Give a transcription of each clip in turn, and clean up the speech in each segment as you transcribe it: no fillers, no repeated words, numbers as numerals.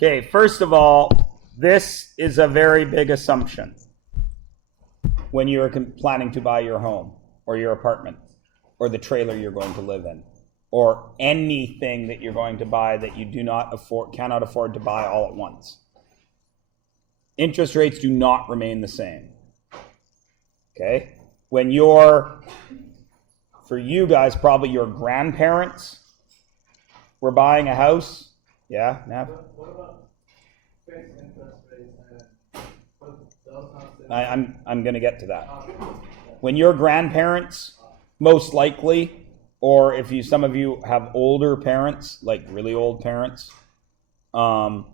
Okay, first of all, this is a very big assumption when you're planning to buy your home or your apartment or the trailer you're going to live in or anything that you're going to buy that you cannot afford to buy all at once. Interest rates do not remain the same. Okay? When for you guys, probably your grandparents were buying a house. Yeah, Nav? What about fixed interest rates I'm going to get to that. When your grandparents, most likely, or if some of you have older parents, like really old parents, when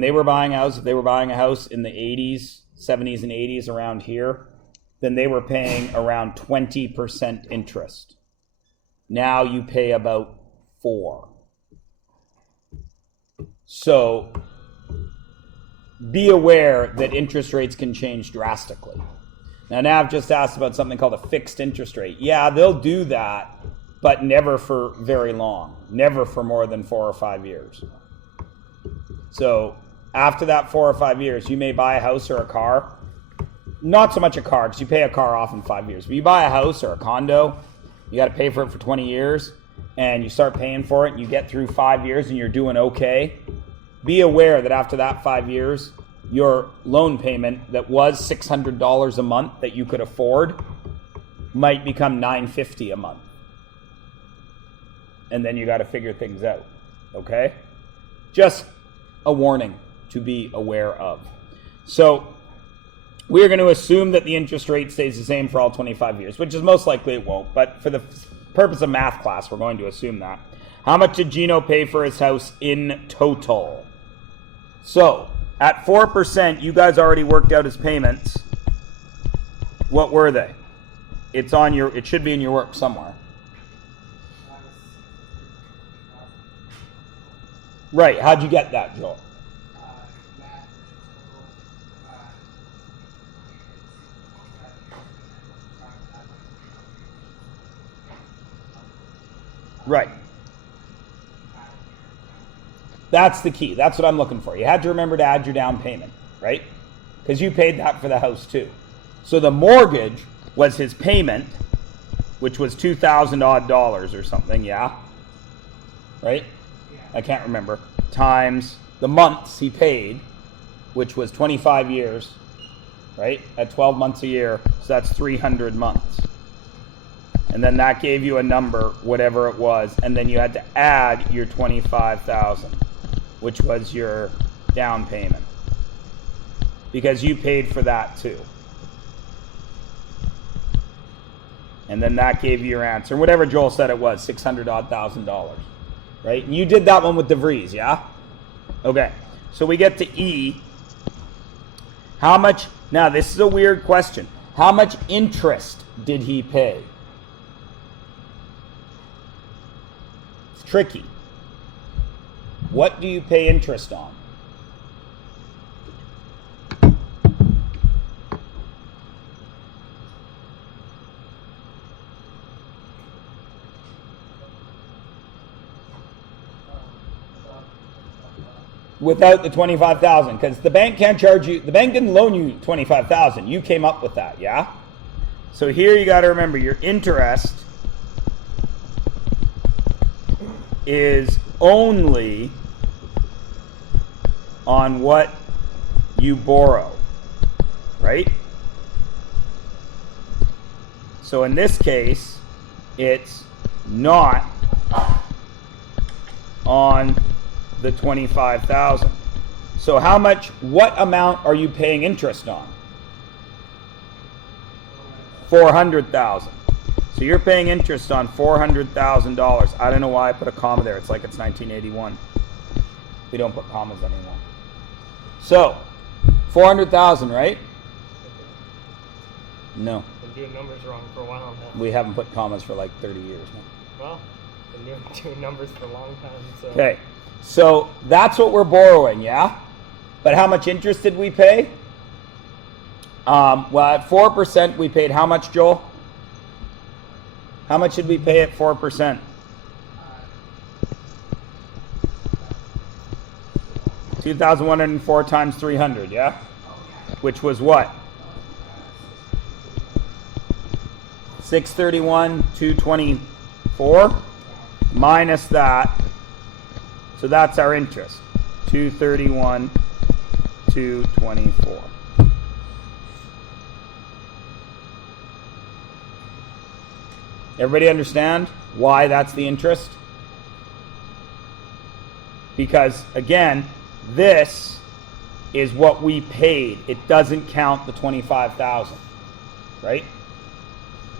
they were buying a house, if they were buying a house in the 80s, 70s and 80s around here, then they were paying around 20% interest. Now you pay about 4%. So be aware that interest rates can change drastically. Now, Nav just asked about something called a fixed interest rate. Yeah, they'll do that, but never for very long. Never for more than 4 or 5 years. So after that 4 or 5 years, you may buy a house or a car. Not so much a car, because you pay a car off in 5 years. But you buy a house or a condo, you got to pay for it for 20 years, and you start paying for it, and you get through 5 years, and you're doing okay. Be aware that after that 5 years, your loan payment that was $600 a month that you could afford might become $950 a month. And then you got to figure things out, okay? Just a warning to be aware of. So we're going to assume that the interest rate stays the same for all 25 years, which is most likely it won't, but for the purpose of math class, we're going to assume that. How much did Gino pay for his house in total? So, at 4%, you guys already worked out his payments. What were they? It should be in your work somewhere. Right, how'd you get that, Joel? Right. That's the key. That's what I'm looking for. You had to remember to add your down payment, right? Because you paid that for the house too. So the mortgage was his payment, which was $2,000 odd or something, yeah? Right? Yeah. I can't remember. Times the months he paid, which was 25 years, right? At 12 months a year, so that's 300 months. And then that gave you a number, whatever it was, and then you had to add your $25,000, which was your down payment, because you paid for that too. And then that gave you your answer, whatever Joel said it was, $600,000, right? And you did that one with DeVries, yeah? Okay, so we get to E. How much, now this is a weird question. How much interest did he pay? It's tricky. What do you pay interest on? Without the $25,000, because the bank can't charge you. The bank didn't loan you $25,000. You came up with that, yeah? So here you got to remember your interest is only on what you borrow, right? So in this case, it's not on the $25,000. So what amount are you paying interest on? $400,000. So you're paying interest on $400,000. I don't know why I put a comma there. It's like it's 1981. We don't put commas anymore. So, $400,000, right? No. Been doing numbers wrong for a while now. We haven't put commas for like 30 years now. Well, been doing numbers for a long time. So. Okay. So that's what we're borrowing, yeah? But how much interest did we pay? Well, at 4%, we paid how much, Joel? How much did we pay at 4%? 2,104 times 300, yeah? Which was what? 631, 224 minus that. So that's our interest. 231, 224. Everybody understand why that's the interest? Because again, this is what we paid. It doesn't count the 25,000, right?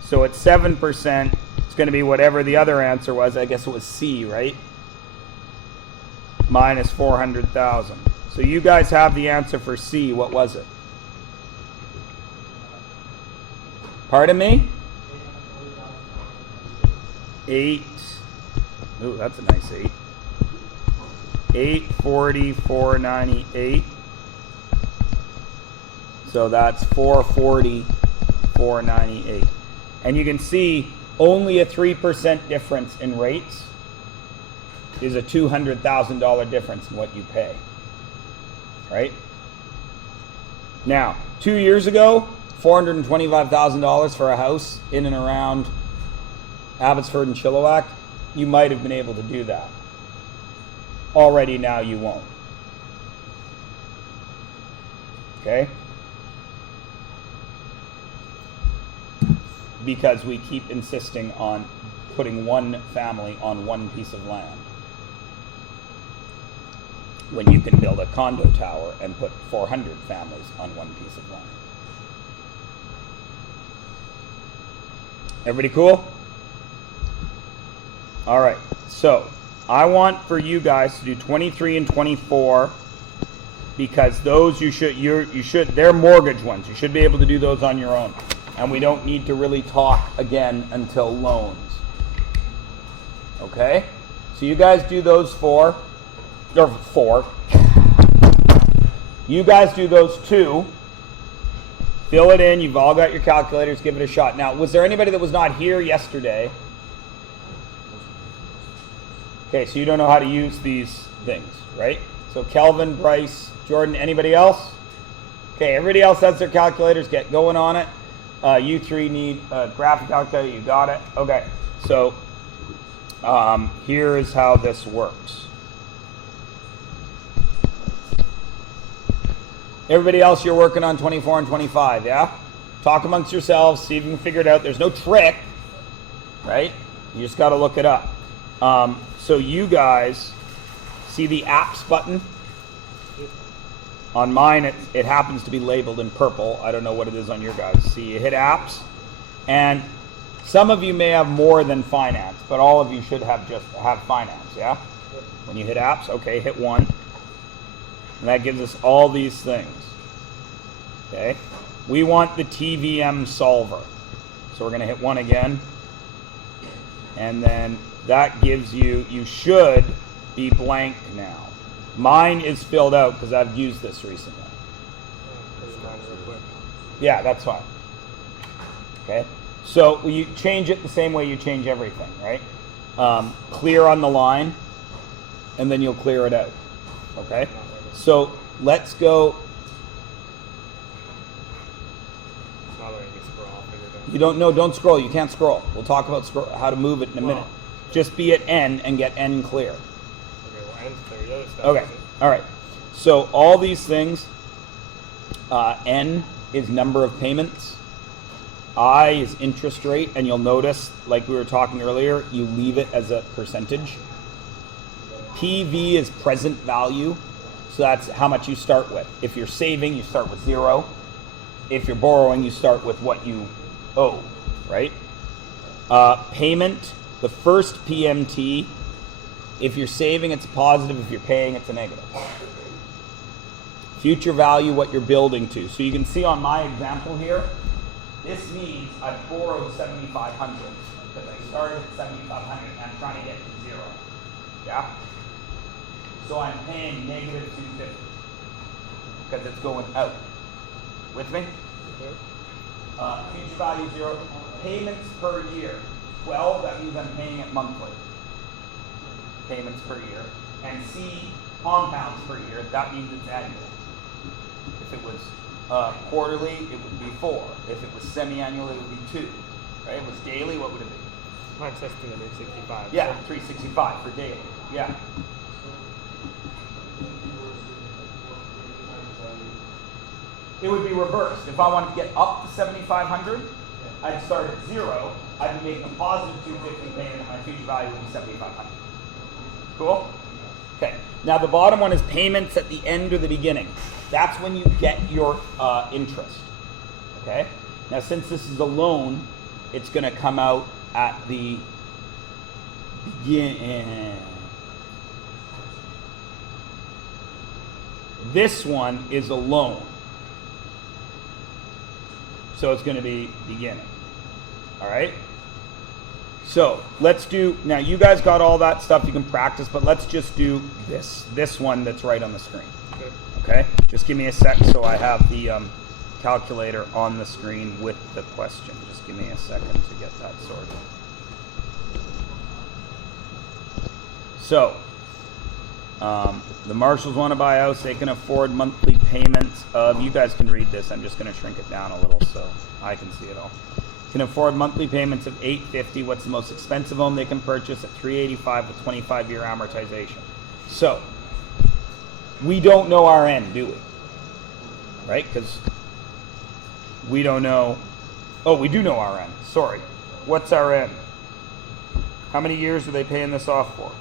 So at 7%, it's going to be whatever the other answer was. I guess it was C, right? Minus 400,000. So you guys have the answer for C. What was it? Pardon me? 8. Ooh, that's a nice 8. 840, 498. So that's 440, 498. And you can see only a 3% difference in rates is a $200,000 difference in what you pay. Right? Now, 2 years ago, $425,000 for a house in and around Abbotsford and Chilliwack, you might have been able to do that. Already now you won't. Okay? Because we keep insisting on putting one family on one piece of land, when you can build a condo tower and put 400 families on one piece of land. Everybody cool? All right, so I want for you guys to do 23 and 24, because those you should they're mortgage ones. You should be able to do those on your own, and we don't need to really talk again until loans. Okay, so you guys do those four. You guys do those 2. Fill it in. You've all got your calculators. Give it a shot. Now, was there anybody that was not here yesterday? Okay, so you don't know how to use these things, right? So Kelvin, Bryce, Jordan, anybody else? Okay, everybody else has their calculators. Get going on it. You 3 need a graphic calculator. You got it. Okay, so here is how this works. Everybody else, you're working on 24 and 25, yeah? Talk amongst yourselves, see if you can figure it out. There's no trick, right? You just got to look it up. So you guys see the apps button? On mine, it happens to be labeled in purple. I don't know what it is on your guys. See, you hit apps, and some of you may have more than finance, but all of you should have finance, yeah? When you hit apps, okay, hit 1. And that gives us all these things. Okay? We want the TVM solver. So we're going to hit 1 again. And then that gives you should be blank now. Mine is filled out because I've used this recently. Yeah, that's fine. Okay? So you change it the same way you change everything, right? Clear on the line, and then you'll clear it out. Okay? So let's go. You don't know, don't scroll. You can't scroll. We'll talk about how to move it in a minute. Just be at N and get N clear. Okay, well, N's clear. The other stuff Okay, all right. So all these things, N is number of payments. I is interest rate, and you'll notice, like we were talking earlier, you leave it as a percentage. PV is present value. So that's how much you start with. If you're saving, you start with 0. If you're borrowing, you start with what you owe, right? Payment, the first PMT. If you're saving, it's a positive. If you're paying, it's a negative. Future value, what you're building to. So you can see on my example here, this means I've borrowed 7,500 because I started at 7,500 and I'm trying to get to 0. Yeah? So I'm paying negative 250 because it's going out. With me? Future value 0. Payments per year. 12, that means I'm paying it monthly. Payments per year. And C, compounds per year, that means it's annual. If it was quarterly, it would be 4. If it was semi-annual, it would be 2. Right? If it was daily, what would it be? Mine says 365. Yeah, 365 for daily. Yeah. It would be reversed. If I wanted to get up to 7,500, I'd start at 0. I'd be making a positive 250 payment, and my future value would be 7,500. Cool? Okay. Now the bottom one is payments at the end or the beginning. That's when you get your interest. Okay. Now since this is a loan, it's going to come out at the begin. This one is a loan. So it's going to be beginning. All right? So let's do, now you guys got all that stuff you can practice, but let's just do this one that's right on the screen. Okay? Just give me a sec so I have the calculator on the screen with the question. Just give me a second to get that sorted. So, the Marshalls want to buy a house. They can afford monthly payments of, you guys can read this. I'm just going to shrink it down a little so I can see it all. Can afford monthly payments of $850. What's the most expensive home they can purchase? At $385 with 25-year amortization. So, we don't know our end, do we? Right? Because we don't know. Oh, we do know our end. Sorry. What's our end? How many years are they paying this off for?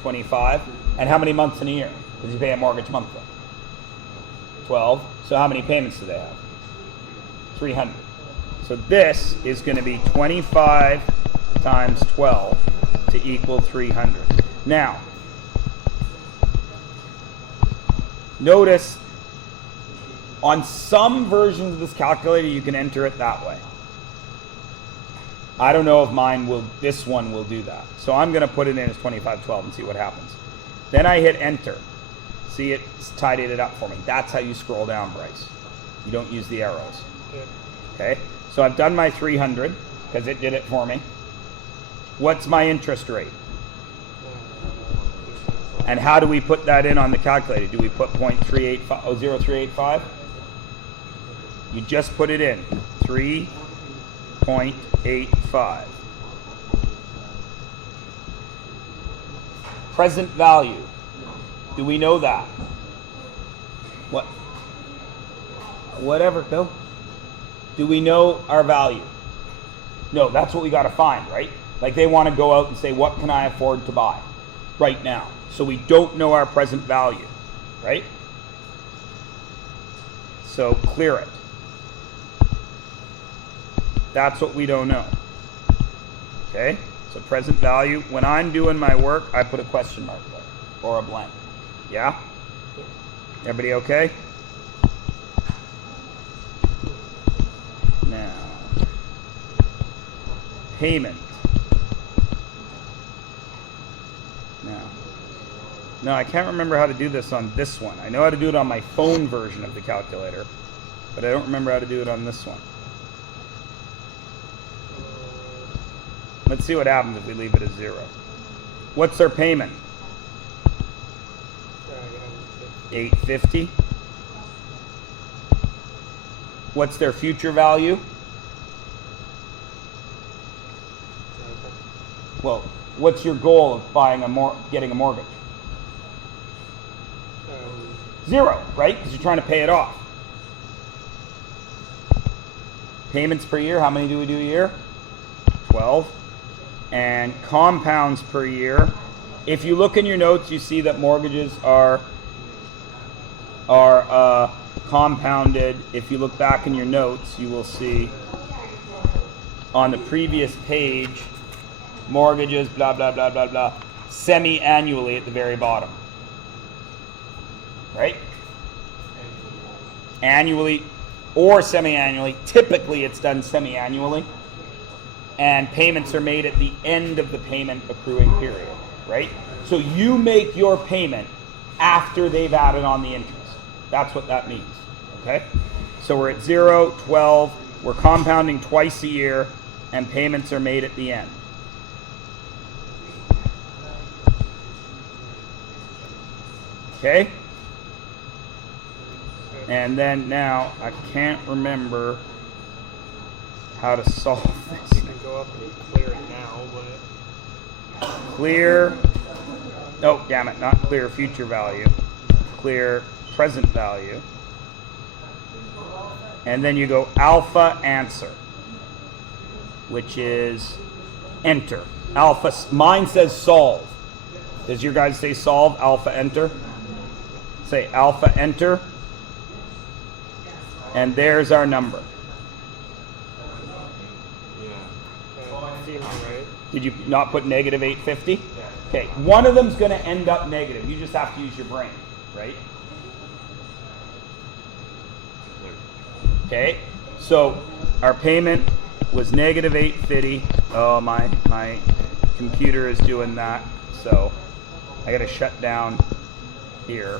25. And how many months in a year? Because you pay a mortgage monthly. 12. So how many payments do they have? 300. So this is going to be 25 times 12 to equal 300. Now, notice on some versions of this calculator you can enter it that way. I don't know if mine will, this one will do that. So I'm going to put it in as 2512 and see what happens. Then I hit enter. See, it's tidied it up for me. That's how you scroll down, Bryce. You don't use the arrows. Okay, so I've done my 300 because it did it for me. What's my interest rate? And how do we put that in on the calculator? Do we put 0.0385? You just put it in. 3.85. Present value. Do we know that? What? Whatever, go. Do we know our value? No, that's what we got to find, right? Like they want to go out and say, what can I afford to buy right now? So we don't know our present value, right? So clear it. That's what we don't know. Okay? So present value. When I'm doing my work, I put a question mark there or a blank. Yeah? Everybody okay? Now, payment. No, I can't remember how to do this on this one. I know how to do it on my phone version of the calculator, but I don't remember how to do it on this one. Let's see what happens if we leave it as 0. What's their payment? $850. What's their future value? Well, what's your goal of buying getting a mortgage? 0, right? Because you're trying to pay it off. Payments per year, how many do we do a year? 12. And compounds per year. If you look in your notes, you see that mortgages are compounded. If you look back in your notes, you will see on the previous page, mortgages, blah, blah, blah, blah, blah, semi-annually at the very bottom. Right? Annually or semi-annually. Typically, it's done semi-annually. And payments are made at the end of the payment accruing period, right? So you make your payment after they've added on the interest. That's what that means, okay? So we're at 0, 12, we're compounding twice a year, and payments are made at the end. Okay? And then now, I can't remember how to solve this. You can go up and clear it now, but Clear, oh, damn it, not clear future value. Clear present value. And then you go alpha answer, which is enter. Alpha, mine says solve. Does your guys say solve, alpha enter? Say alpha enter. And there's our number. seems right. Did you not put negative 850? Okay, one of them's going to end up negative. You just have to use your brain, right? Okay, so our payment was negative 850. Oh, my computer is doing that, so I got to shut down here.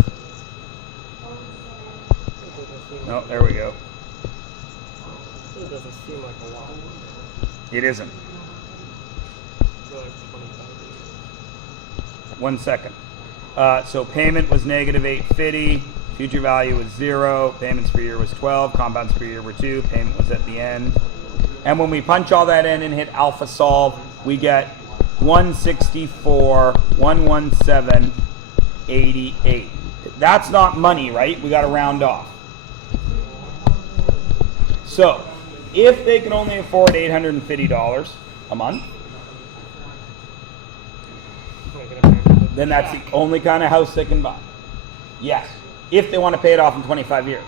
No, there we go. It doesn't seem like a lot. It isn't. For like 25 years. 1 second. So payment was negative 850. Future value was 0. Payments per year was 12. Compounds per year were 2. Payment was at the end. And when we punch all that in and hit alpha solve, we get 164, 117, 88. That's not money, right? We got to round off. So, if they can only afford $850 a month, then that's the only kind of house they can buy. Yes, if they want to pay it off in 25 years.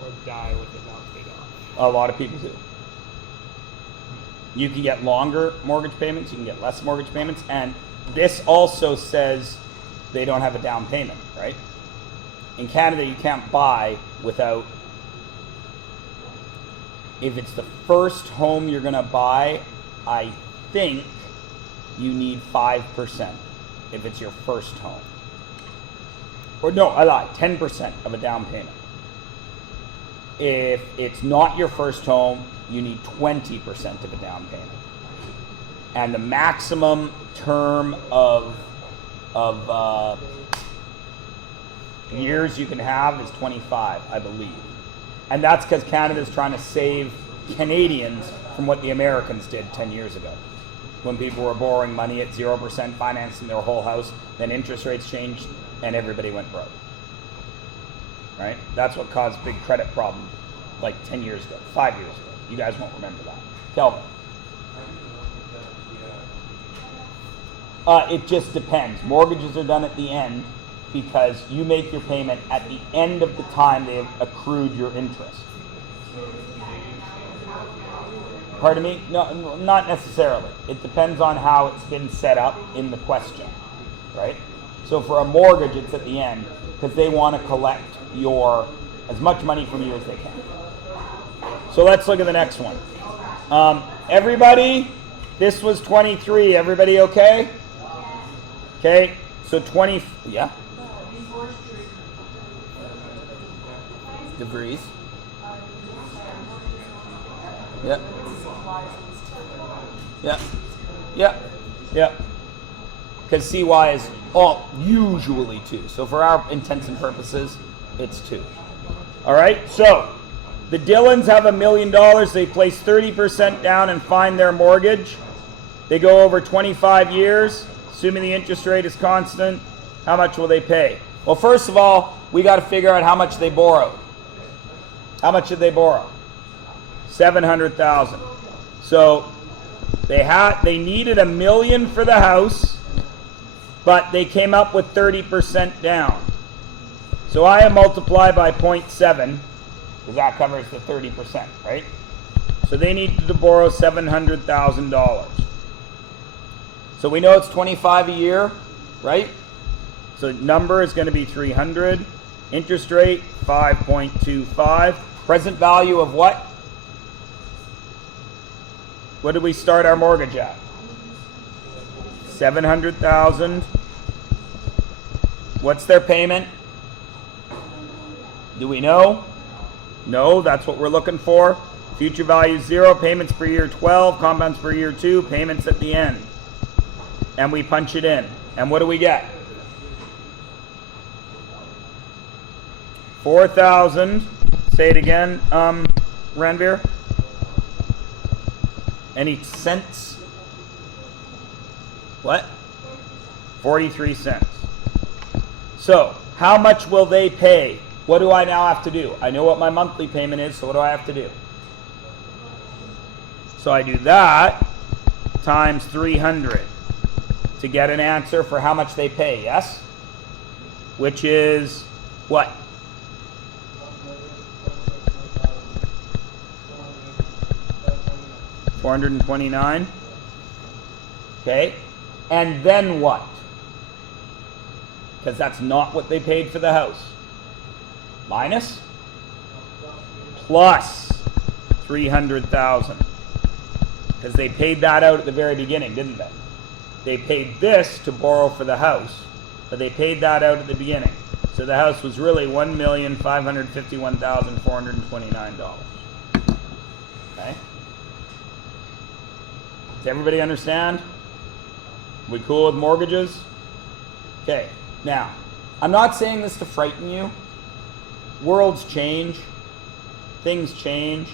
Or die with it not paid off. A lot of people do. You can get longer mortgage payments, you can get less mortgage payments, and this also says they don't have a down payment, right? In Canada, you can't buy without, if it's the first home you're going to buy, I think you need 5% if it's your first home. Or no, I lied, 10% of a down payment. If it's not your first home, you need 20% of a down payment. And the maximum term of years you can have is 25, I believe. And that's because Canada's trying to save Canadians from what the Americans did 10 years ago. When people were borrowing money at 0%, financing their whole house, then interest rates changed and everybody went broke. Right? That's what caused big credit problem like 10 years ago, 5 years ago. You guys won't remember that. Kelvin. It just depends. Mortgages are done at the end because you make your payment at the end of the time they have accrued your interest. Pardon me? No, not necessarily. It depends on how it's been set up in the question, right? So for a mortgage, it's at the end because they want to collect as much money from you as they can. So let's look at the next one. Everybody, this was 23. Everybody okay? Okay, so 20, yeah? Debris. Yep. Yep. Yep. Yep. Because CY is usually 2. So for our intents and purposes, it's 2. All right, so the Dillons have $1 million. They place 30% down and find their mortgage. They go over 25 years, assuming the interest rate is constant. How much will they pay? Well, first of all, we got to figure out how much they borrowed. How much did they borrow? $700,000. So they needed $1 million for the house, but they came up with 30% down. So I multiply by 0.7, because that covers the 30%, right? So they needed to borrow $700,000. So we know it's 25 a year, right? So number is going to be 300. Interest rate 5.25. Present value of what? What did we start our mortgage at? 700,000. What's their payment? Do we know? No, that's what we're looking for. Future value 0, payments per year 12, compounds per year 2, payments at the end. And we punch it in. And what do we get? 4,000. Say it again, Ranveer. Any cents? What? 43 cents. So, how much will they pay? What do I now have to do? I know what my monthly payment is, so what do I have to do? So I do that times 300 to get an answer for how much they pay, yes? Which is what? $429. Okay. And then what? Because that's not what they paid for the house. Minus? Plus 300,000. Because they paid that out at the very beginning, didn't they? They paid this to borrow for the house, but they paid that out at the beginning. So the house was really $1,551,429. Okay? Does everybody understand? We cool with mortgages? Okay. Now, I'm not saying this to frighten you. Worlds change. Things change.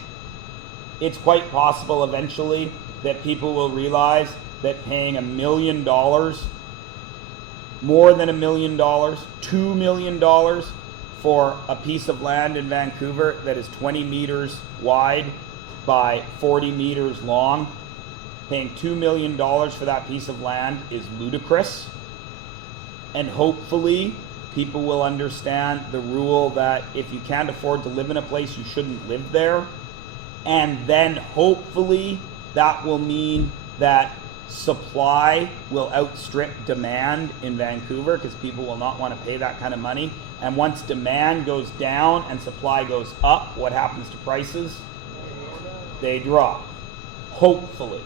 It's quite possible eventually that people will realize that paying $1 million, more than $1 million, $2 million for a piece of land in Vancouver that is 20 meters wide by 40 meters long, paying $2 million for that piece of land is ludicrous. And hopefully people will understand the rule that if you can't afford to live in a place, you shouldn't live there. And then hopefully that will mean that supply will outstrip demand in Vancouver because people will not want to pay that kind of money. And once demand goes down and supply goes up, what happens to prices? They drop. Hopefully.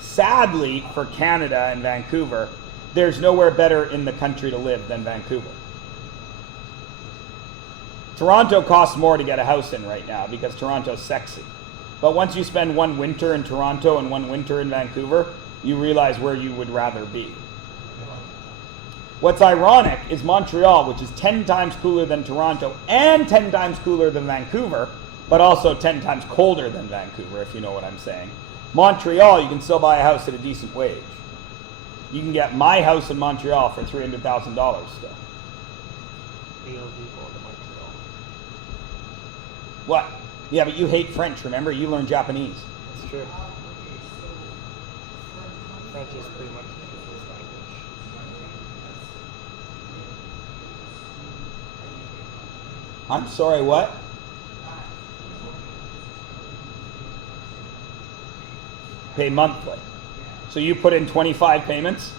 Sadly for Canada and Vancouver, there's nowhere better in the country to live than Vancouver. Toronto costs more to get a house in right now because Toronto's sexy. But once you spend one winter in Toronto and one winter in Vancouver, you realize where you would rather be. What's ironic is Montreal, which is 10 times cooler than Toronto and 10 times cooler than Vancouver, but also 10 times colder than Vancouver, if you know what I'm saying. Montreal, you can still buy a house at a decent wage. You can get my house in Montreal for $300,000 still. What? Yeah, but you hate French, remember? You learned Japanese. That's true. French is pretty much the easiest language. I'm sorry, what? Pay monthly. So you put in 25 payments?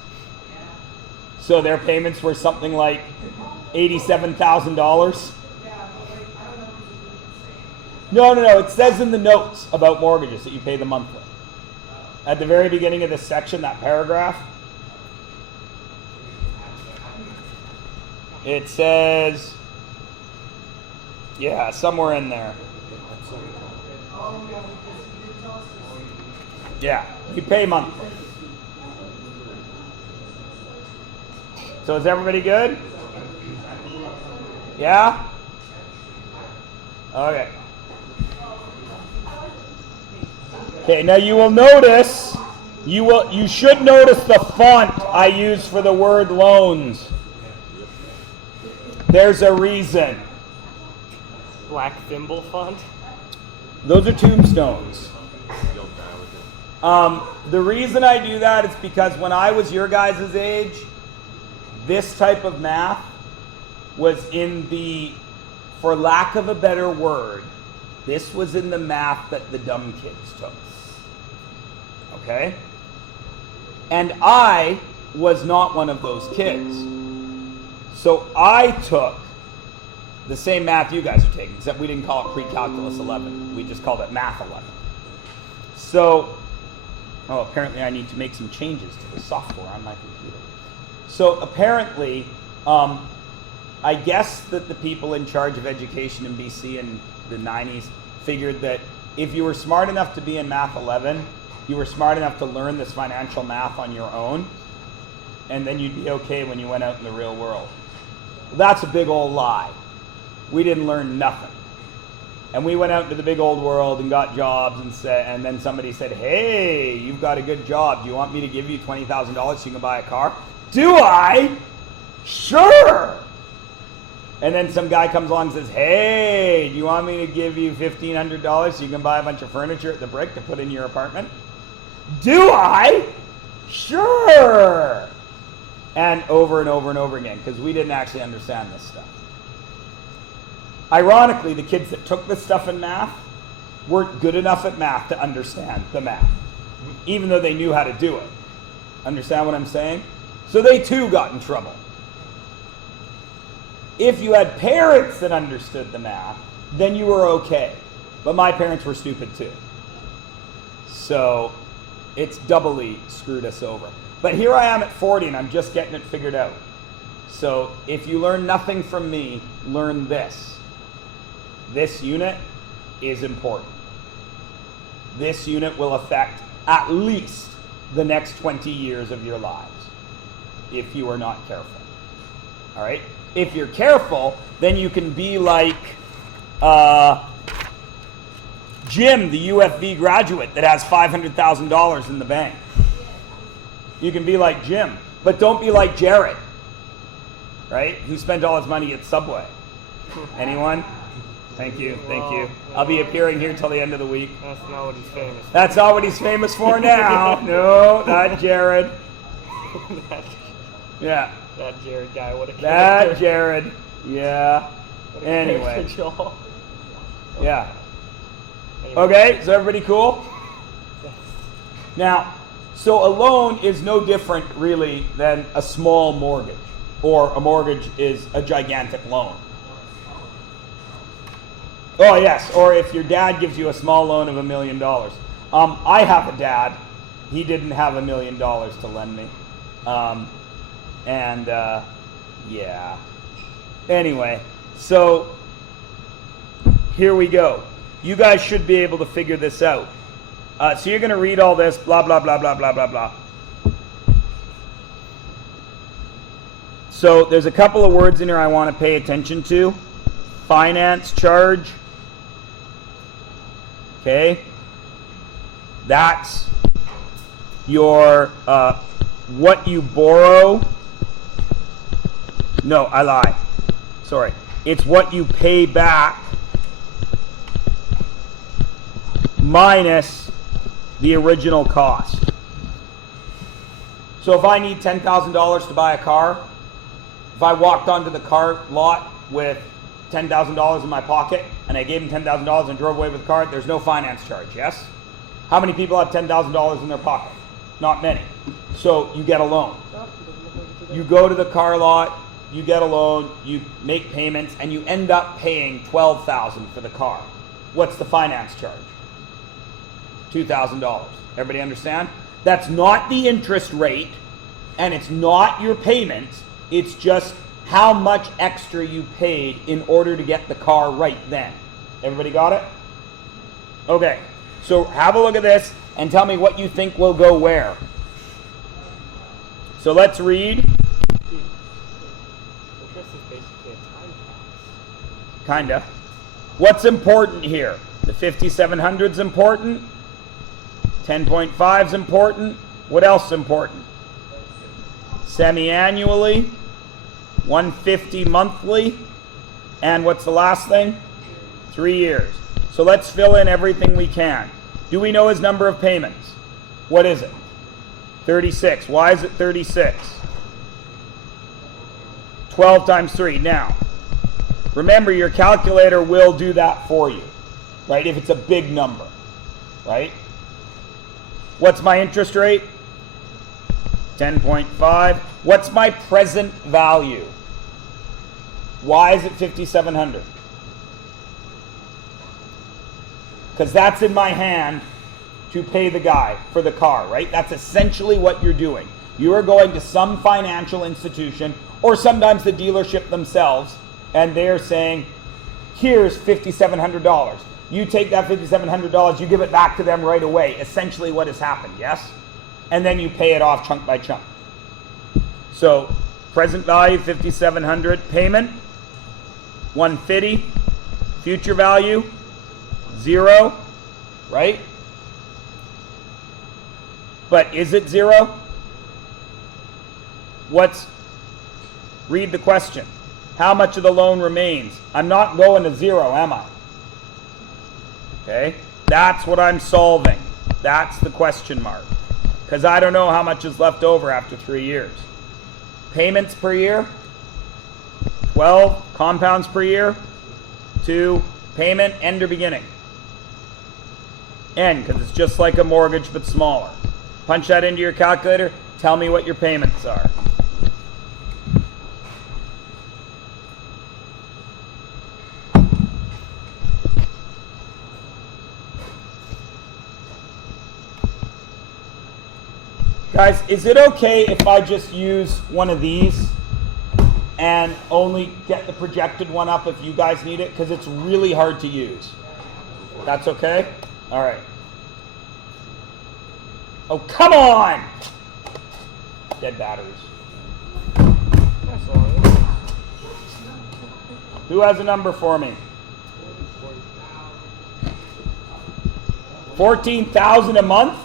So their payments were something like $87,000? No. It says in the notes about mortgages that you pay the monthly. At the very beginning of this section, that paragraph, it says, yeah, somewhere in there. Yeah, you pay monthly. So is everybody good? Yeah? Okay. Okay, now you will notice, you should notice the font I use for the word loans. There's a reason. Black thimble font? Those are tombstones. The reason I do that is because when I was your guys' age, this type of math was in the, for lack of a better word, this was in the math that the dumb kids took. Okay? And I was not one of those kids. So I took the same math you guys are taking, except we didn't call it pre-calculus 11. We just called it math 11. So, apparently I need to make some changes to the software on my computer. So apparently, I guess that the people in charge of education in BC in the 90s figured that if you were smart enough to be in math 11, you were smart enough to learn this financial math on your own, and then you'd be okay when you went out in the real world. Well, that's a big old lie. we didn't learn nothing. And we went out into the big old world and got jobs and then somebody said, hey, you've got a good job. Do you want me to give you $20,000 so you can buy a car? Do I? Sure. And then some guy comes along and says, hey, do you want me to give you $1,500 so you can buy a bunch of furniture at the Brick to put in your apartment? Do I? Sure. And over and over and over again, because we didn't actually understand this stuff. Ironically, the kids that took this stuff in math weren't good enough at math to understand the math, even though they knew how to do it. Understand what I'm saying? So they too got in trouble. If you had parents that understood the math, then you were okay. But my parents were stupid too. So it's doubly screwed us over. But here I am at 40 and I'm just getting it figured out. So if you learn nothing from me, learn this. This unit is important. This unit will affect at least the next 20 years of your lives if you are not careful. All right? If you're careful, then you can be like Jim, the UFV graduate that has $500,000 in the bank. You can be like Jim, but don't be like Jared, right? Who spent all his money at Subway. Anyone? Thank you, thank you. I'll be appearing here till the end of the week. That's not what he's famous for. That's not what he's famous for now. No, not Jared. Yeah. That Jared guy, what a That character. Jared. Yeah. What a Anyway. character, Joel. Yeah. Anyway. Okay, so everybody cool? Yes. Now, so a loan is no different really than a small mortgage, or a mortgage is a gigantic loan. Oh yes, or if your dad gives you a small loan of $1 million. I have a dad. He didn't have $1 million to lend me. Yeah. Anyway, so here we go. You guys should be able to figure this out. So you're going to read all this, blah, blah, blah, blah, blah, blah, blah. So there's a couple of words in here I want to pay attention to. Finance charge. Okay. That's your, what you borrow. No, I lie. Sorry. It's what you pay back minus the original cost. So if I need $10,000 to buy a car, if I walked onto the car lot with $10,000 in my pocket and I gave him $10,000 and drove away with the car, there's no finance charge, yes? How many people have $10,000 in their pocket? Not many. So you get a loan. You go to the car lot, you get a loan, you make payments, and you end up paying $12,000 for the car. What's the finance charge? $2,000. Everybody understand? That's not the interest rate, and it's not your payments. It's just how much extra you paid in order to get the car right then. Everybody got it? Okay. So have a look at this and tell me what you think will go where. So let's read. Interest is basically a time tax. Kinda. What's important here? The 5700 is important. 10.5 is important. What else is important? Semi-annually. 150 monthly. And what's the last thing? 3 years. So let's fill in everything we can. Do we know his number of payments? What is it? 36. Why is it 36? 12 times 3. Now, remember your calculator will do that for you, right? If it's a big number, right? What's my interest rate? 10.5. What's my present value? Why is it 5,700? Because that's in my hand to pay the guy for the car, right? That's essentially what you're doing. You are going to some financial institution, or sometimes the dealership themselves, and they're saying, here's $5,700. You take that $5,700, you give it back to them right away. Essentially what has happened, yes? And then you pay it off chunk by chunk. So, present value, $5,700. Payment, 150. Future value, 0, right? But is it 0? Read the question. How much of the loan remains? I'm not going to 0, am I? Okay, that's what I'm solving. That's the question mark. Because I don't know how much is left over after 3 years. Payments per year, 12. Compounds per year, 2. Payment, end or beginning? End, because it's just like a mortgage but smaller. Punch that into your calculator. Tell me what your payments are. Guys, is it okay if I just use one of these and only get the projected one up if you guys need it? Because it's really hard to use. That's okay? All right. Oh, come on! Dead batteries. That's all it is. Who has a number for me? 14,000 a month?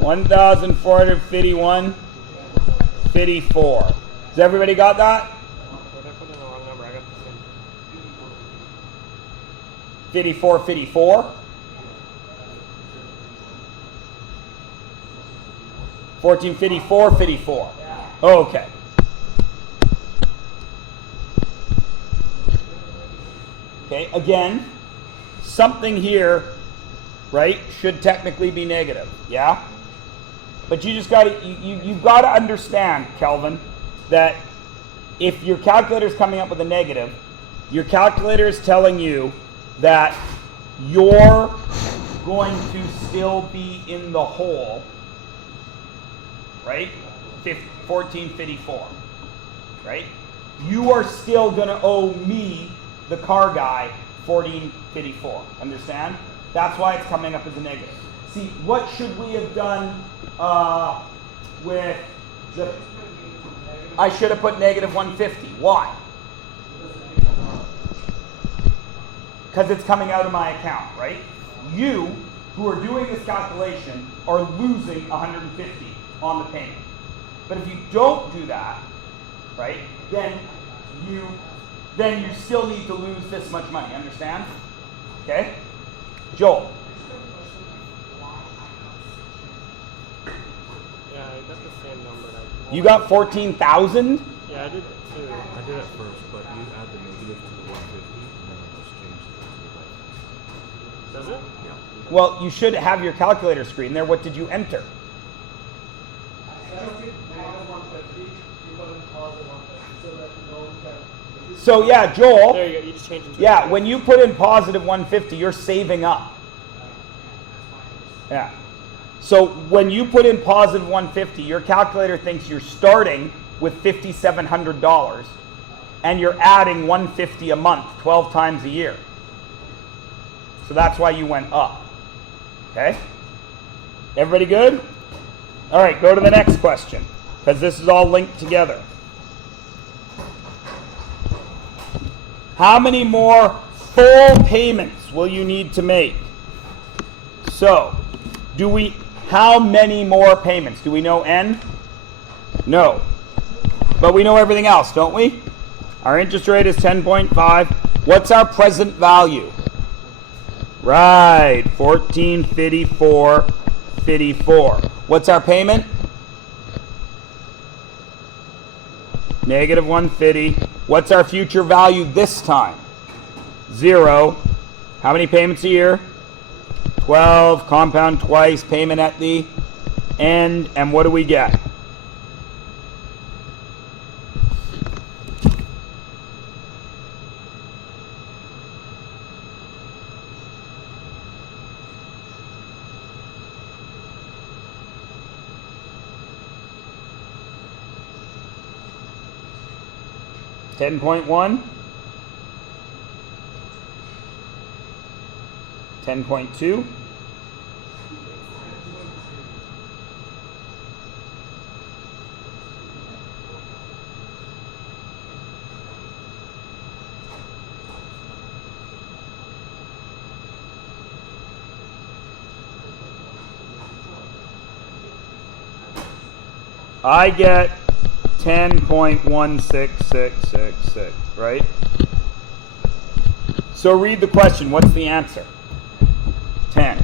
1,451, 54. Has everybody got that? But I put in the wrong number. I got the same. 54, 54. 1454, 54. Okay. Okay, again, something here, right, should technically be negative, yeah? But you just gotta, you've got to understand, Kelvin, that if your calculator is coming up with a negative, your calculator is telling you that you're going to still be in the hole, right? 1454, right? You are still going to owe me, the car guy, 1454. Understand? That's why it's coming up as a negative. See, what should we have done with the... I should have put negative 150. Why? Because it's coming out of my account, right? You, who are doing this calculation, are losing 150 on the payment. But if you don't do that, right, then you still need to lose this much money. Understand? Okay? Joel. Yeah, I got the same number. You got 14,000? Yeah, I did too. I did it first, but you add the negative to the 150, and then it just changes it to the right. Does it? Yeah. Well, you should have your calculator screen there. What did you enter? So yeah, Joel. There you go. You just changed it to Yeah, when you put in positive 150, you're saving up. Yeah. So when you put in positive 150, your calculator thinks you're starting with $5,700 and you're adding 150 a month, 12 times a year. So that's why you went up. Okay? Everybody good? All right, go to the next question because this is all linked together. How many more full payments will you need to make? So, how many more payments? Do we know N? No. But we know everything else, don't we? Our interest rate is 10.5. What's our present value? Right, 1454.54. What's our payment? Negative 150. What's our future value this time? 0. How many payments a year? 12. Compound twice. Payment at the end. And what do we get? $10.1, 10.2, I get 10.16666, right? So read the question. What's the answer? 10.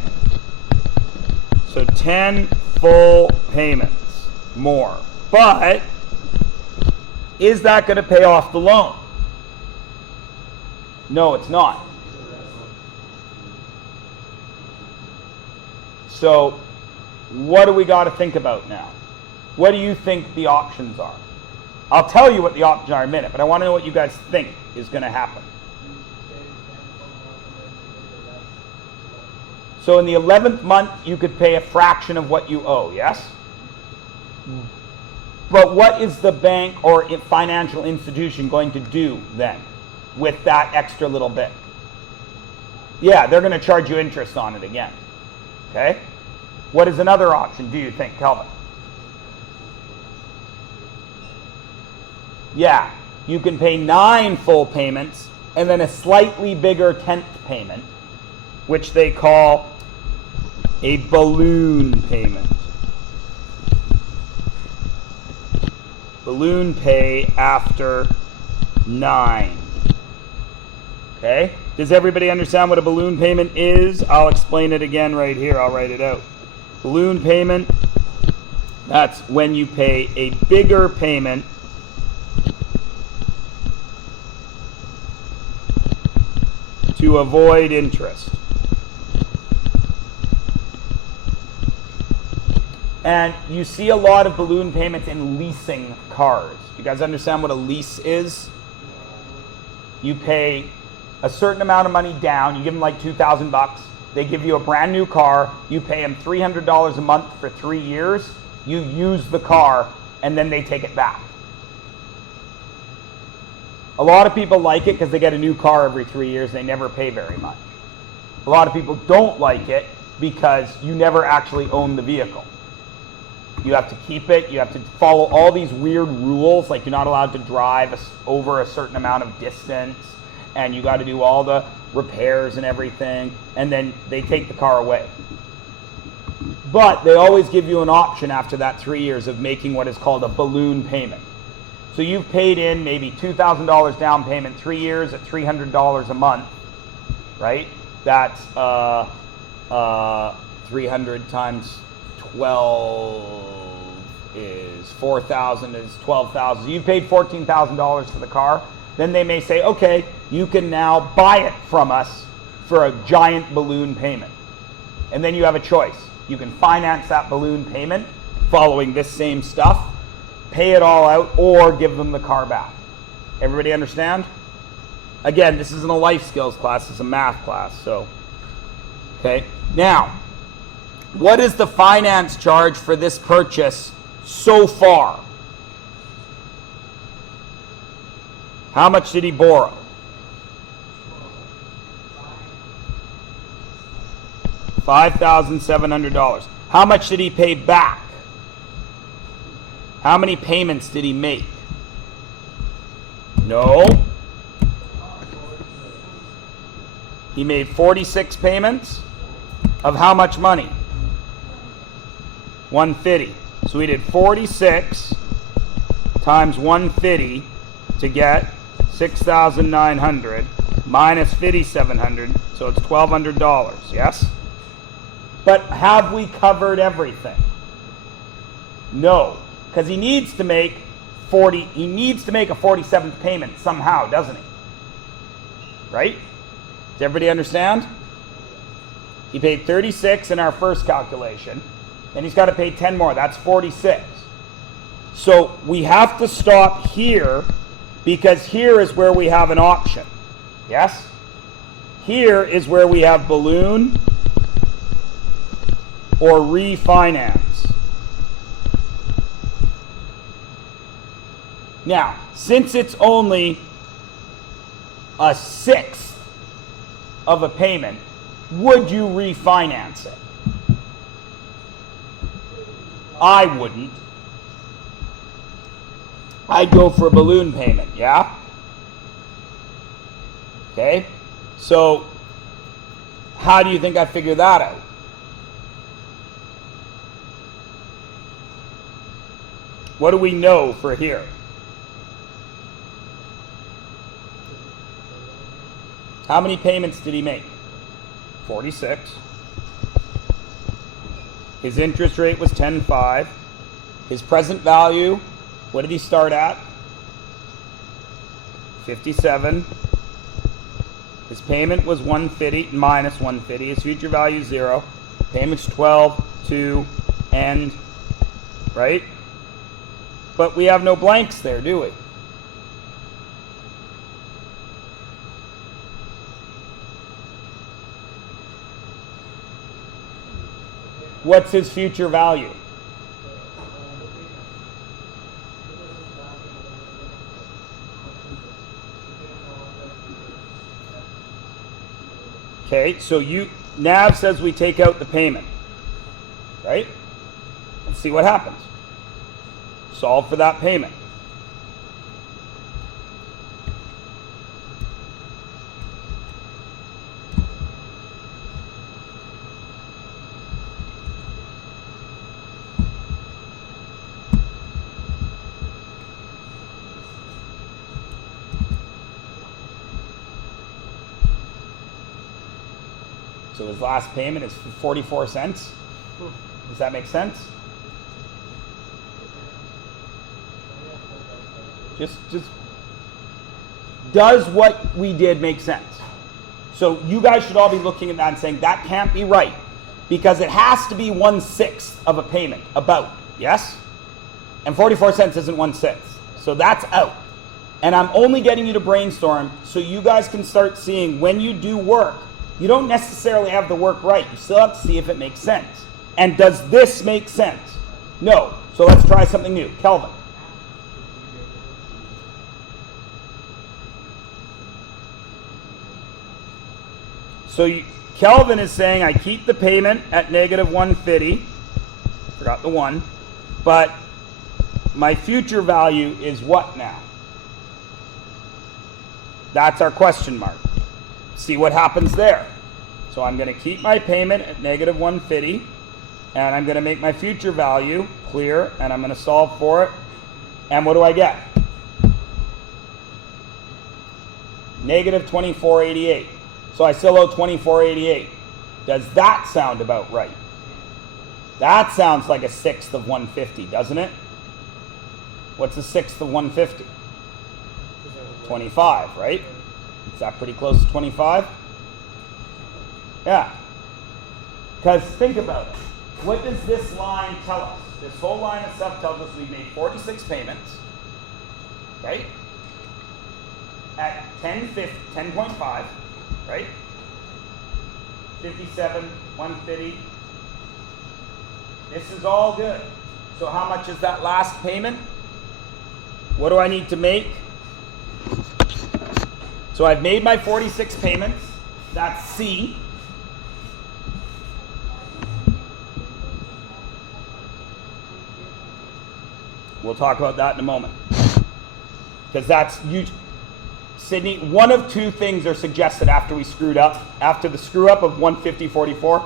So 10 full payments more. But is that going to pay off the loan? No, it's not. So what do we got to think about now? What do you think the options are? I'll tell you what the options are in a minute, but I want to know what you guys think is going to happen. So in the 11th month, you could pay a fraction of what you owe, yes? But what is the bank or financial institution going to do then with that extra little bit? Yeah, they're going to charge you interest on it again. Okay? What is another option, do you think, Kelvin? Yeah, you can pay 9 full payments and then a slightly bigger 10th payment, which they call a balloon payment. Balloon pay after 9. Okay? Does everybody understand what a balloon payment is? I'll explain it again right here. I'll write it out. Balloon payment, that's when you pay a bigger payment to avoid interest. And you see a lot of balloon payments in leasing cars. You guys understand what a lease is? You pay a certain amount of money down. You give them like $2,000. They give you a brand new car. You pay them $300 a month for 3 years. You use the car, and then they take it back. A lot of people like it because they get a new car every 3 years. They never pay very much. A lot of people don't like it because you never actually own the vehicle. You have to keep it. You have to follow all these weird rules, like you're not allowed to drive over a certain amount of distance, and you got to do all the repairs and everything, and then they take the car away. But they always give you an option after that 3 years of making what is called a balloon payment. So you've paid in maybe $2,000 down payment, 3 years at $300 a month, right? That's 300 times 12 is 4,000 is 12,000. So you paid $14,000 for the car. Then they may say, okay, you can now buy it from us for a giant balloon payment. And then you have a choice. You can finance that balloon payment following this same stuff, pay it all out, or give them the car back. Everybody understand? Again, this isn't a life skills class, it's a math class. So, okay. Now, what is the finance charge for this purchase so far? How much did he borrow? $5,700. How much did he pay back? How many payments did he make? No. He made 46 payments of how much money? 150. So we did 46 times 150 to get 6,900 minus 5,700, so it's $1,200, yes? But have we covered everything? No, because he needs to make a 47th payment somehow, doesn't he? Right? Does everybody understand? He paid 36 in our first calculation, and he's got to pay 10 more. That's 46. So we have to stop here because here is where we have an option. Yes? Here is where we have balloon or refinance. Now, since it's only a sixth of a payment, would you refinance it? I wouldn't. I'd go for a balloon payment, yeah? Okay? So, how do you think I figured that out? What do we know for here? How many payments did he make? 46. His interest rate was 10.5. His present value, what did he start at? 57. His payment was 150 minus 150. His future value is 0. Payments 12, 2, end. Right? But we have no blanks there, do we? What's his future value? Okay, so Nav says we take out the payment, right? Let's see what happens. Solve for that payment. So his last payment is 44 cents. Does that make sense? Just does what we did make sense? So you guys should all be looking at that and saying that can't be right because it has to be 1/6 of a payment, about, yes? And 44 cents isn't 1/6. So that's out. And I'm only getting you to brainstorm so you guys can start seeing when you do work, you don't necessarily have the work right. You still have to see if it makes sense. And does this make sense? No. So let's try something new. Kelvin. So Kelvin is saying I keep the payment at negative 150. Forgot the 1. But my future value is what now? That's our question mark. See what happens there. So I'm going to keep my payment at negative 150. And I'm going to make my future value clear. And I'm going to solve for it. And what do I get? Negative 24.88. So I still owe 24.88. Does that sound about right? That sounds like a sixth of 150, doesn't it? What's a sixth of 150? 25, right? Is that pretty close to 25? Yeah. Because think about it. What does this line tell us? This whole line of stuff tells us we've made 46 payments, right? At 10.5, right? 57, 150. This is all good. So how much is that last payment? What do I need to make? So I've made my 46 payments. That's C. We'll talk about that in a moment. Because that's huge. Sydney, one of two things are suggested after we screwed up. After the screw up of 150.44,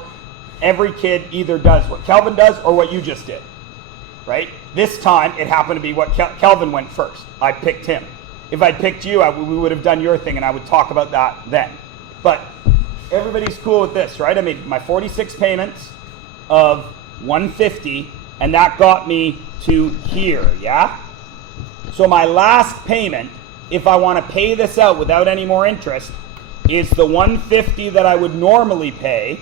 every kid either does what Kelvin does or what you just did. Right? This time, it happened to be what Kelvin went first. I picked him. If I'd picked you, we would have done your thing, and I would talk about that then. But everybody's cool with this, right? I made my 46 payments of 150, and that got me to here, yeah? So my last payment, if I want to pay this out without any more interest, is the 150 that I would normally pay,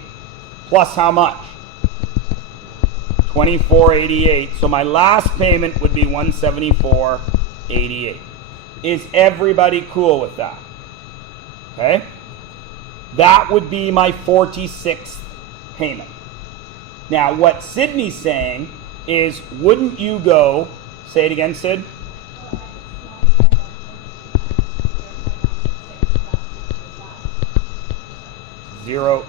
plus how much? 24.88. So my last payment would be 174.88. Is everybody cool with that? Okay? That would be my 46th payment. Now, what Sydney's saying is, wouldn't you go, say it again, Sid? Zero,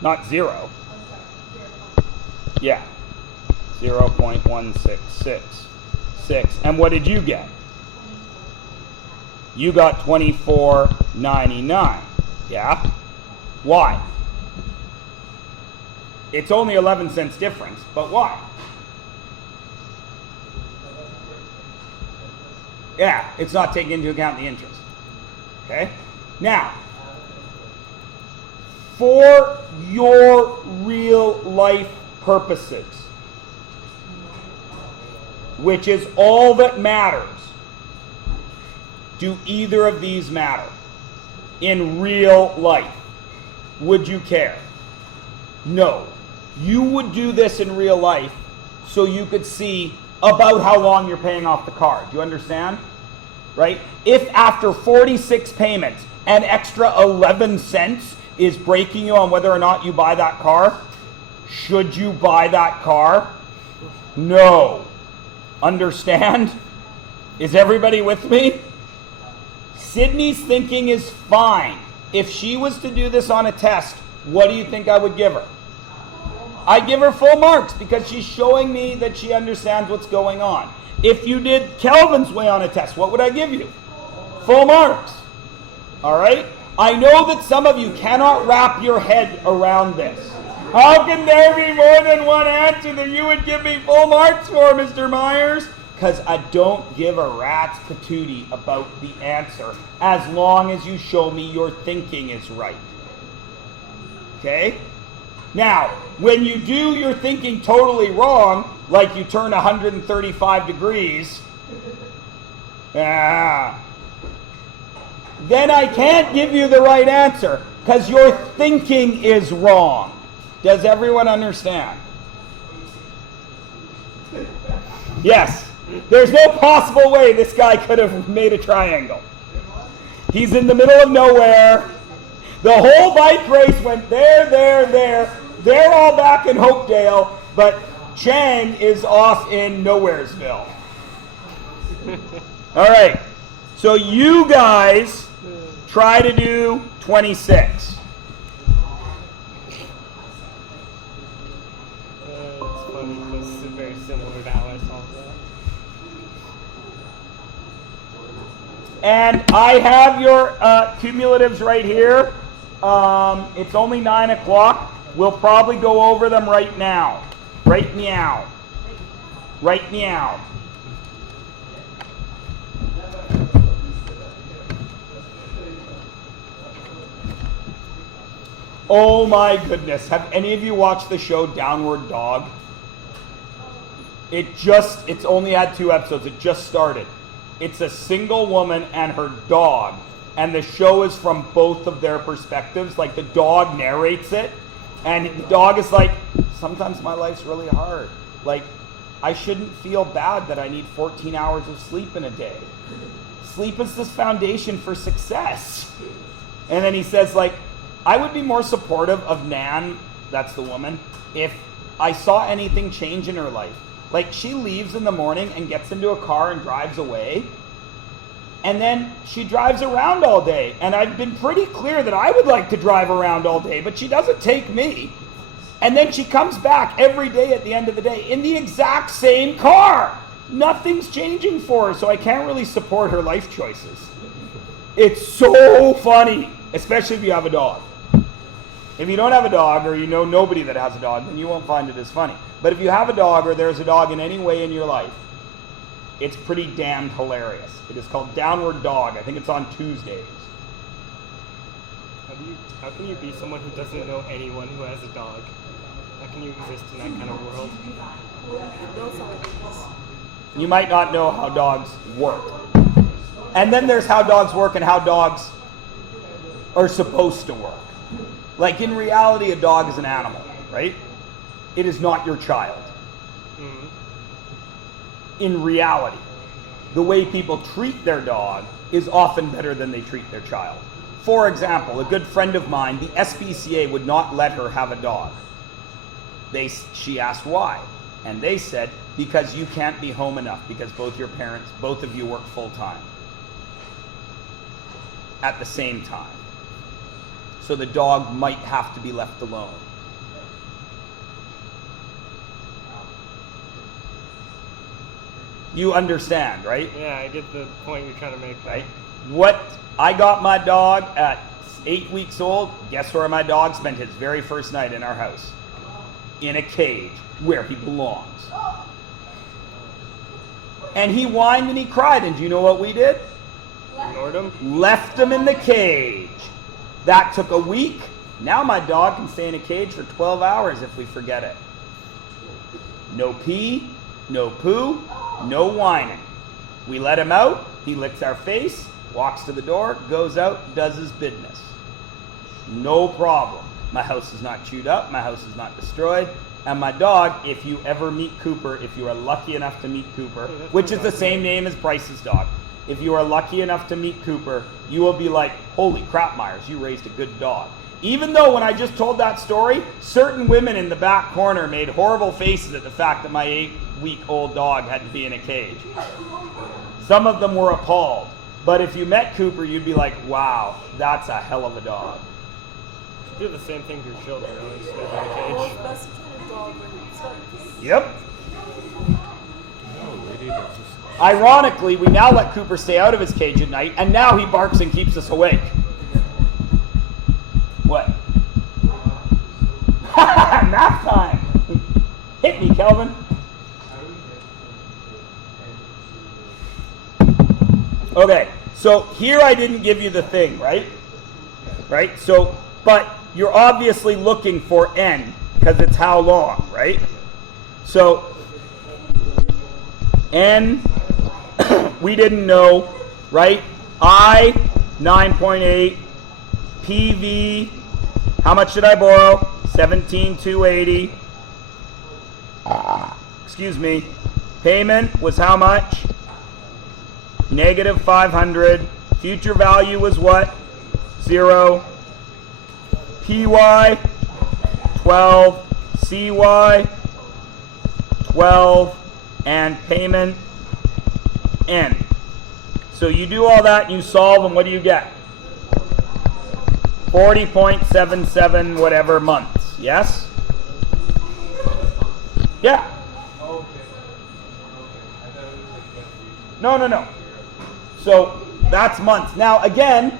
not zero. Yeah, 0.1666. And what did you get? You got 24.99. Yeah? Why? It's only 11 cents difference, but why? Yeah, it's not taking into account the interest. Okay? Now, for your real life purposes, which is all that matters, do either of these matter in real life? Would you care? No. You would do this in real life so you could see about how long you're paying off the car. Do you understand? Right? If after 46 payments, an extra 11 cents is breaking you on whether or not you buy that car, should you buy that car? No. Understand? Is everybody with me? Sydney's thinking is fine. If she was to do this on a test, what do you think I would give her? I'd give her full marks because she's showing me that she understands what's going on. If you did Kelvin's way on a test, what would I give you? Full marks. All right? I know that some of you cannot wrap your head around this. How can there be more than one answer that you would give me full marks for, Mr. Myers? Because I don't give a rat's patootie about the answer as long as you show me your thinking is right. Okay? Now, when you do your thinking totally wrong, like you turn 135 degrees, then I can't give you the right answer because your thinking is wrong. Does everyone understand? Yes. There's no possible way this guy could have made a triangle. He's in the middle of nowhere. The whole bike race went there, there, there. They're all back in Hopedale, but Chang is off in Nowheresville. All right. So you guys try to do 26. It's funny because it's very similar to how I solved that. And I have your cumulatives right here. It's only 9 o'clock. We'll probably go over them right now. Right meow. Right meow. Oh my goodness. Have any of you watched the show Downward Dog? It's only had 2 episodes. It just started. It's a single woman and her dog. And the show is from both of their perspectives. Like the dog narrates it. And the dog is like, sometimes my life's really hard. Like, I shouldn't feel bad that I need 14 hours of sleep in a day. Sleep is this foundation for success. And then he says, like, I would be more supportive of Nan, that's the woman, if I saw anything change in her life. Like, she leaves in the morning and gets into a car and drives away. And then she drives around all day. And I've been pretty clear that I would like to drive around all day, but she doesn't take me. And then she comes back every day at the end of the day in the exact same car. Nothing's changing for her, so I can't really support her life choices. It's so funny, especially if you have a dog. If you don't have a dog, or you know nobody that has a dog, then you won't find it as funny. But if you have a dog, or there's a dog in any way in your life, it's pretty damned hilarious. It is called Downward Dog. I think it's on Tuesdays. How can you be someone who doesn't know anyone who has a dog? How can you exist in that kind of world? You might not know how dogs work. And then there's how dogs work and how dogs are supposed to work. Like in reality, a dog is an animal, right? It is not your child. Mm-hmm. In reality, the way people treat their dog is often better than they treat their child. For example, a good friend of mine, the SPCA would not let her have a dog. She asked why, and they said, because you can't be home enough, because both of you work full time at the same time. So the dog might have to be left alone. You understand, right? Yeah, I get the point you're trying to make. Right? I got my dog at 8 weeks old. Guess where my dog spent his very first night in our house? In a cage where he belongs. And he whined and he cried. And do you know what we did? Ignored him? Left him in the cage. That took a week. Now my dog can stay in a cage for 12 hours if we forget it. No pee, no poo, no whining. We let him out. He licks our face, walks to the door, goes out, does his business. No problem. My house is not chewed up. My house is not destroyed. And my dog, if you ever meet Cooper, if you are lucky enough to meet Cooper, which is the same name as Bryce's dog, if you are lucky enough to meet Cooper, you will be like, holy crap, Myers, you raised a good dog. Even though when I just told that story, certain women in the back corner made horrible faces at the fact that my 8-week-old dog had to be in a cage. Some of them were appalled. But if you met Cooper, you'd be like, wow, that's a hell of a dog. Do the same thing to your children, really. Just live in a cage. Yep. No, lady, that's just. Ironically, we now let Cooper stay out of his cage at night, and now he barks and keeps us awake. What? Nap time! Hit me, Kelvin. Okay, so here I didn't give you the thing, right? Right? So, but you're obviously looking for n, because it's how long, right? So, n, we didn't know, right? I, 9.8, PV, how much did I borrow? 17,280. Excuse me. Payment was how much? Negative 500. Future value was what? 0. PY, 12. CY, 12. And payment, N. So you do all that and you solve, and what do you get? 40.77 whatever months. Yes? Yeah. No. So that's months. Now again,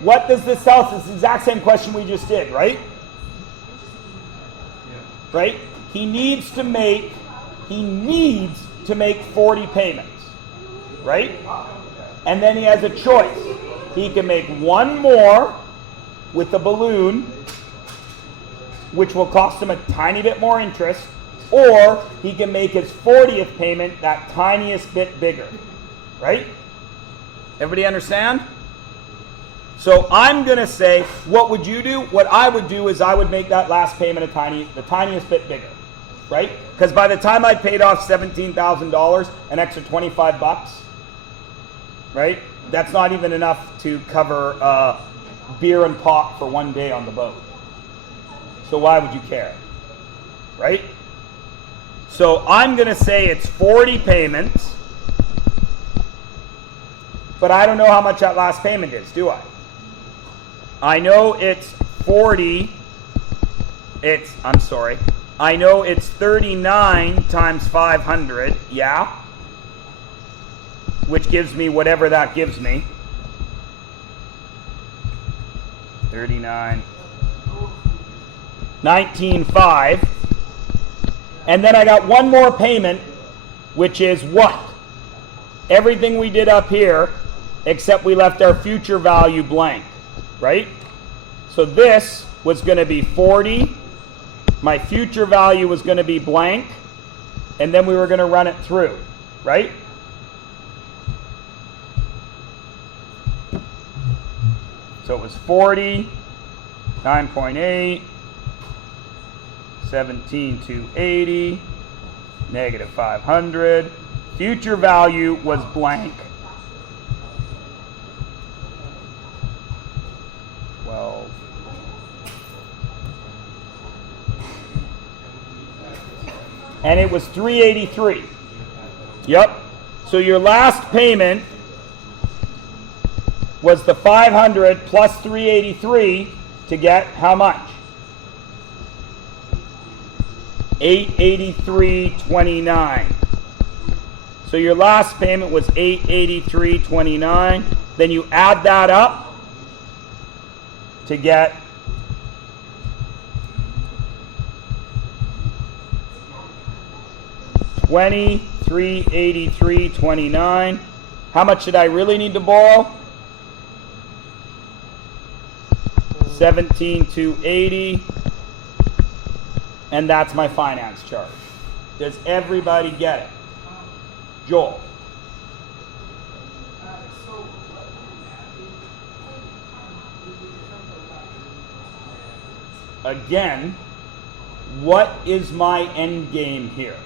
what does this tell us? It's the exact same question we just did, right? Right? He needs to make 40 payments. Right? And then he has a choice. He can make one more with the balloon, which will cost him a tiny bit more interest, or he can make his 40th payment that tiniest bit bigger. Right? Everybody understand? So I'm going to say, what would you do? What I would do is I would make that last payment the tiniest bit bigger. Right? Because by the time I paid off $17,000, an extra 25 bucks, right? That's not even enough to cover beer and pop for one day on the boat. So why would you care? Right? So I'm going to say it's 40 payments, but I don't know how much that last payment is, do I? I know it's 40. I know it's 39 times 500, yeah? Which gives me whatever that gives me. 39. 19.5. And then I got one more payment, which is what? Everything we did up here, except we left our future value blank, right? So this was going to be 40. My future value was going to be blank, and then we were going to run it through, right? So it was 40, 9.8, 17,280, negative 500. Future value was blank. 12. And it was 383. Yep. So your last payment was the 500 plus 383 to get how much? 883.29. So your last payment was 883.29. Then you add that up to get 383.29. How much did I really need to borrow? 17,280. And that's my finance charge. Does everybody get it? Joel. Again, what is my end game here?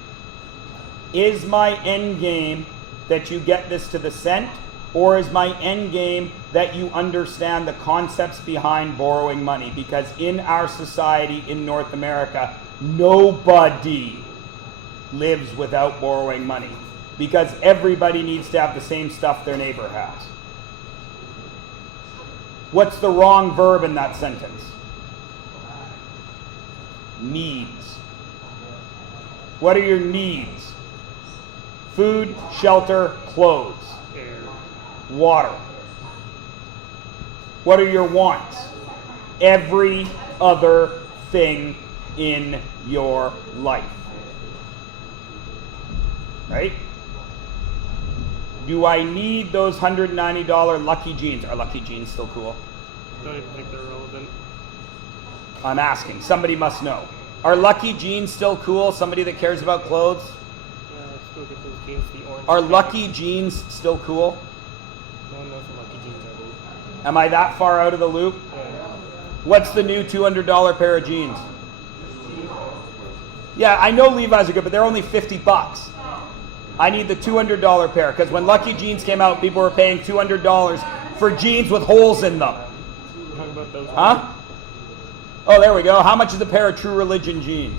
Is my end game that you get this to the cent, or is my end game that you understand the concepts behind borrowing money? Because in our society in North America, nobody lives without borrowing money, because everybody needs to have the same stuff their neighbor has. What's the wrong verb in that sentence? Needs. What are your needs? Food, shelter, clothes, Air. water. What are your wants? Every other thing in your life. Right? Do I need those $190 Lucky Jeans? Are Lucky Jeans still cool? Don't even think they're relevant. I'm asking. Somebody must know. Are Lucky Jeans still cool? Somebody that cares about clothes? Yeah, let's go get those jeans, the orange. Are tag. Lucky Jeans still cool? No one knows what Lucky jeans are, dude. Am I that far out of the loop? Yeah. What's the new $200 pair of jeans? Yeah, I know Levi's are good, but they're only $50. I need the $200 pair, because when Lucky Jeans came out, people were paying $200 for jeans with holes in them. We're talking about those. Huh? Oh, there we go. How much is a pair of True Religion jeans?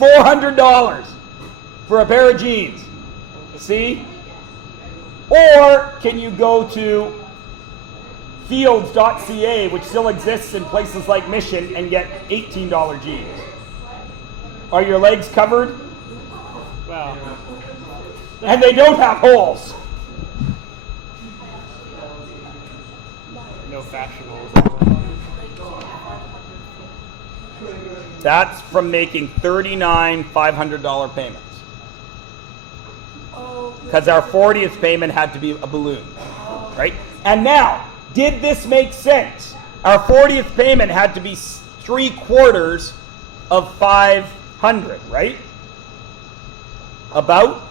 $400 for a pair of jeans. See? Or can you go to fields.ca, which still exists in places like Mission, and get $18 jeans? Are your legs covered? Wow. And they don't have holes. No fashion holes anymore. That's from making $39,500 payments. Because our 40th payment had to be a balloon, right? And now, did this make sense? Our 40th payment had to be 3/4 of 500, right? About.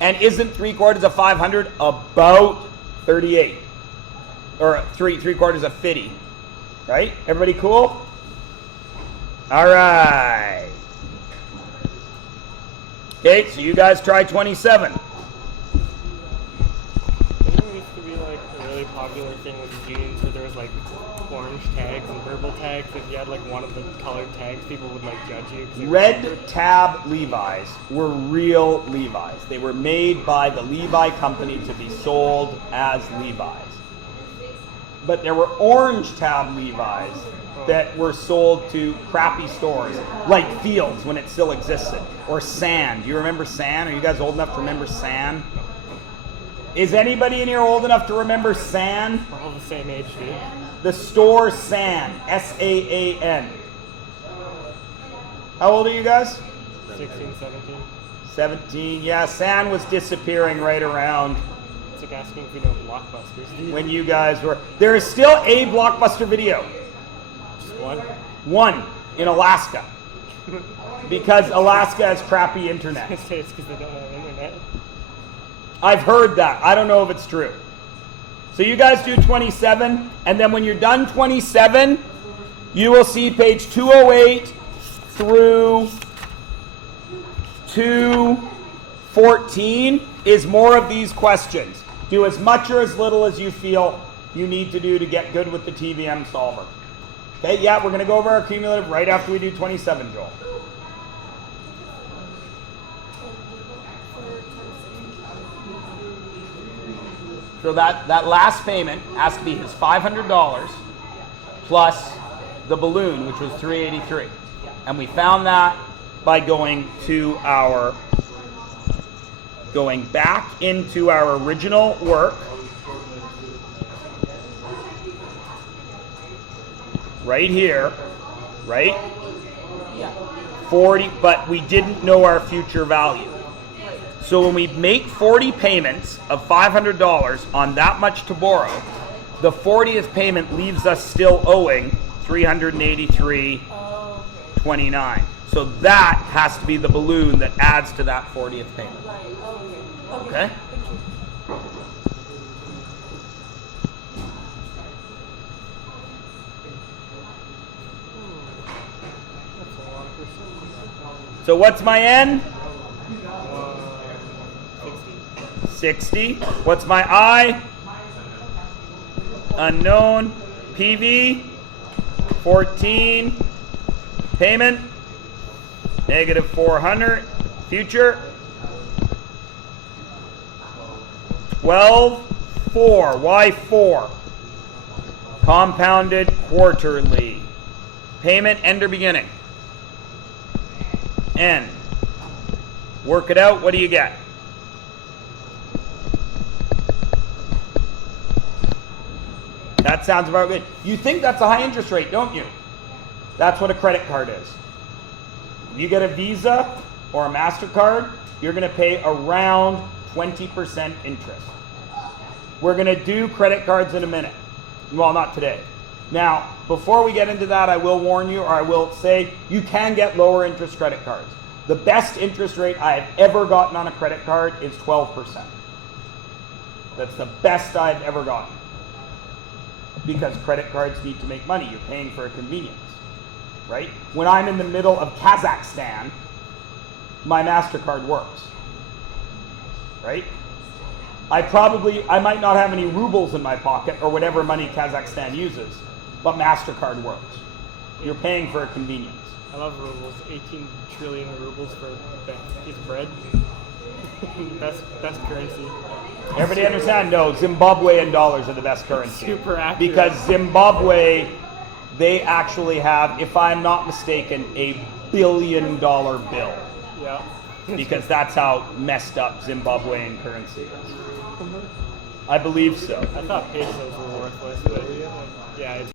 And isn't 3/4 of 500 about 38? Or three-quarters of 50, right? Everybody cool? All right. Okay, so you guys try 27. There used to be like a really popular thing with jeans where there was like orange tags and purple tags. If you had like one of the colored tags, people would like judge you. 'Cause they were Red colored. tab Levi's were real Levi's. They were made by the Levi company to be sold as Levi's. But there were orange tab Levi's that were sold to crappy stores, like Fields when it still existed, or San. Do you remember San? Are you guys old enough to remember San? Is anybody in here old enough to remember San? We're all the same age, dude. The store San, S-A-A-N. How old are you guys? 16, 17. 17. Yeah, San was disappearing right around It's like asking if we know Blockbusters, dude. when you guys were. There is still a Blockbuster video. Just one. One in Alaska. Because Alaska has crappy internet. I say it's because they don't have internet. I've heard that. I don't know if it's true. So you guys do 27, and then when you're done 27, you will see page 208 through 214 is more of these questions. Do as much or as little as you feel you need to do to get good with the TVM solver. Okay, yeah, we're going to go over our cumulative right after we do 27, Joel. So that last payment has to be his $500 plus the balloon, which was $383. And we found that by going back into our original work. Right here, right? 40, but we didn't know our future value. So when we make 40 payments of $500 on that much to borrow, the 40th payment leaves us still owing $383.29. So that has to be the balloon that adds to that 40th payment. Okay? That's a lot of percent. So what's my N? 60. 60. What's my I? Unknown. PV? 14. Payment? Negative 400. Future? 12. 4. Why 4? Compounded quarterly. Payment end or beginning? End. Work it out. What do you get? That sounds about good. You think that's a high interest rate, don't you? That's what a credit card is. If you get a Visa or a MasterCard, you're going to pay around 20% interest. We're going to do credit cards in a minute. Well, not today. Now, before we get into that, I will warn you, or I will say, you can get lower interest credit cards. The best interest rate I've ever gotten on a credit card is 12%. That's the best I've ever gotten. Because credit cards need to make money. You're paying for a convenience, right? When I'm in the middle of Kazakhstan, my MasterCard works, right? I might not have any rubles in my pocket or whatever money Kazakhstan uses, but MasterCard works. You're paying for a convenience. I love rubles. 18 trillion rubles for a piece of bread. best currency. Everybody understand? No, Zimbabwean dollars are the best currency. Super accurate. Because Zimbabwe, they actually have, if I'm not mistaken, $1 billion bill. Yeah. Because that's how messed up Zimbabwean currency is. I believe so. I thought pesos were worthless, but yeah, it's